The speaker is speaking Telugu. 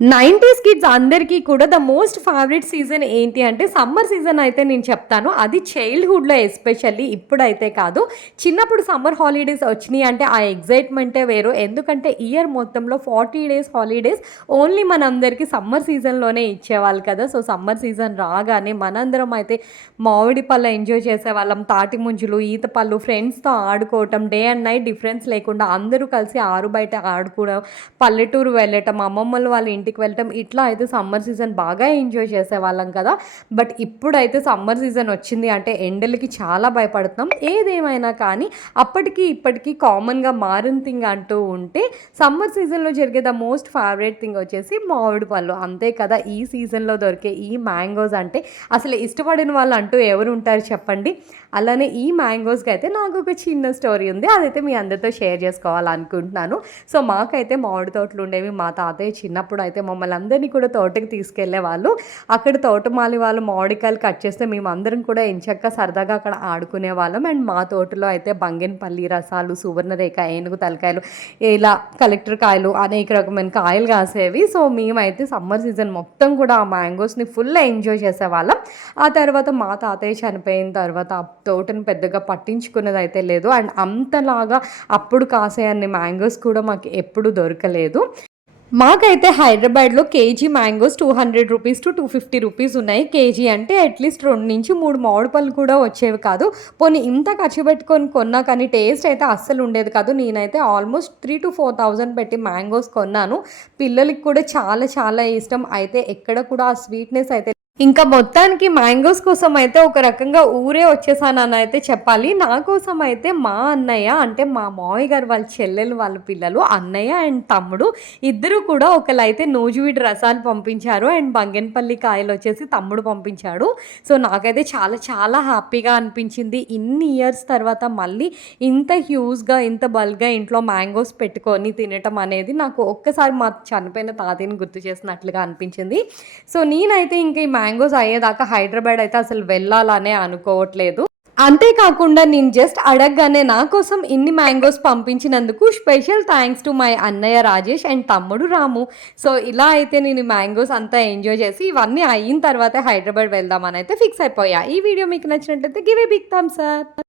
90s కిడ్స్ అందరికీ కూడా ద మోస్ట్ ఫేవరెట్ సీజన్ ఏంటి అంటే సమ్మర్ సీజన్ అయితే నేను చెప్తాను. అది చైల్డ్‌హుడ్‌లో ఎస్పెషల్లీ ఇప్పుడైతే కాదు. చిన్నప్పుడు సమ్మర్ హాలిడేస్ వచ్చినాయి అంటే ఆ ఎక్సైట్‌మెంటే వేరు. ఎందుకంటే ఇయర్ మొత్తంలో 40 డేస్ హాలిడేస్ ఓన్లీ మనందరికీ సమ్మర్ సీజన్‌లోనే ఇచ్చేవాళ్ళు కదా! సో, సమ్మర్ సీజన్ రాగానే మనందరం అయితే మామిడి పళ్ళు ఎంజాయ్ చేసేవాళ్ళం. తాటి ముంజలు, ఈత పళ్ళు, ఫ్రెండ్స్‌తో ఆడుకోవటం, డే అండ్ నైట్ డిఫరెన్స్ లేకుండా అందరూ కలిసి ఆరు బయట ఆడుకోవడం, పల్లెటూరు వెళ్ళటం, అమ్మమ్మల వాళ్ళ ఇంటికి వెళ్ళటం, ఇట్లా అయితే సమ్మర్ సీజన్ బాగా ఎంజాయ్ చేసేవాళ్ళం కదా! బట్ ఇప్పుడైతే సమ్మర్ సీజన్ వచ్చింది అంటే ఎండలకి చాలా భయపడుతున్నాం. ఏదేమైనా కానీ అప్పటికి ఇప్పటికి కామన్‌గా మారని థింగ్ అంటూ ఉంటే సమ్మర్ సీజన్‌లో జరిగే ద మోస్ట్ ఫేవరెట్ థింగ్ వచ్చేసి మామిడి పళ్ళు. అంతే కదా! ఈ సీజన్‌లో దొరికే ఈ మ్యాంగోస్ అంటే అసలు ఇష్టపడిన వాళ్ళు అంటూ ఎవరు ఉంటారు చెప్పండి? అలానే ఈ మ్యాంగోస్‌కి అయితే నాకు ఒక చిన్న స్టోరీ ఉంది. అదైతే మీ అందరితో షేర్ చేసుకోవాలనుకుంటున్నాను. సో, మాకైతే మామిడి తోటలు ఉండేవి. మా తాతయ్య చిన్నప్పుడు అయితే మమ్మల్ని అందరినీ కూడా తోటకి తీసుకెళ్ళేవాళ్ళు. అక్కడ తోటమాలి వాళ్ళు మామిడికాయలు కట్ చేస్తే మేమందరం కూడా ఎంచక్కా సరదాగా అక్కడ ఆడుకునేవాళ్ళం. అండ్ మా తోటలో అయితే బంగినపల్లి రసాలు, సువర్ణరేఖ, ఏనుగు తలకాయలు, ఇలా కలెక్టర్ కాయలు అనేక రకమైన కాయలు కాసేవి. సో, మేమైతే సమ్మర్ సీజన్ మొత్తం కూడా ఆ మ్యాంగోస్‌ని ఫుల్ ఎంజాయ్ చేసేవాళ్ళం. ఆ తర్వాత మా తాతయ్య చనిపోయిన తర్వాత ఆ తోటని పెద్దగా పట్టించుకున్నదైతే లేదు. అండ్ అంతలాగా అప్పుడు కాసే అన్ని మ్యాంగోస్ కూడా మాకు ఎప్పుడు దొరకలేదు. మాకైతే హైదరాబాద్‌లో కేజీ మ్యాంగోస్ ₹200-250 ఉన్నాయి. కేజీ అంటే అట్‌లీస్ట్ 2-3 మామిడి పళ్ళు కూడా వచ్చేవి కాదు. పోనీ ఇంత ఖర్చు పెట్టుకొని కొన్నా కానీ టేస్ట్ అయితే అస్సలు ఉండేది కాదు. నేనైతే ఆల్మోస్ట్ 3,000-4,000 పెట్టి మ్యాంగోస్ కొన్నాను. పిల్లలకి కూడా చాలా చాలా ఇష్టం. అయితే ఎక్కడ కూడా ఆ స్వీట్‌నెస్ అయితే ఇంకా మొత్తానికి మ్యాంగోస్ కోసం అయితే ఒక రకంగా ఊరే వచ్చేసానని అయితే చెప్పాలి. నా కోసం అయితే మా అన్నయ్య అంటే మా మావయ్య గారు వాళ్ళ చెల్లెలు వాళ్ళ పిల్లలు అన్నయ్య అండ్ తమ్ముడు ఇద్దరు కూడా ఒకళ్ళైతే నూజివీడు రసాలు పంపించారు. అండ్ బంగనపల్లి కాయలు వచ్చేసి తమ్ముడు పంపించాడు. సో, నాకైతే చాలా చాలా హ్యాపీగా అనిపించింది. ఇన్ని ఇయర్స్ తర్వాత మళ్ళీ ఇంత హ్యూజ్‌గా, ఇంత బల్క్‌గా ఇంట్లో మ్యాంగోస్ పెట్టుకొని తినటం అనేది నాకు ఒక్కసారి మా చనిపోయిన తాతయ్యని గుర్తు చేసినట్లుగా అనిపించింది. సో, నేనైతే ఇంక ఈ మ్యాంగోస్ అయ్యేదాకా హైదరాబాద్ అయితే అసలు వెళ్ళాలనే అనుకోవట్లేదు. అంతేకాకుండా నేను జస్ట్ అడగగానే నా కోసం ఇన్ని మ్యాంగోస్ పంపించినందుకు స్పెషల్ థ్యాంక్స్ టు మై అన్నయ్య రాజేష్ అండ్ తమ్ముడు రాము. సో, ఇలా అయితే నేను ఈ మ్యాంగోస్ అంతా ఎంజాయ్ చేసి ఇవన్నీ అయిన తర్వాతే హైదరాబాద్ వెళ్దామని అయితే ఫిక్స్ అయిపోయా. ఈ వీడియో మీకు నచ్చినట్లయితే give a big thumbs up.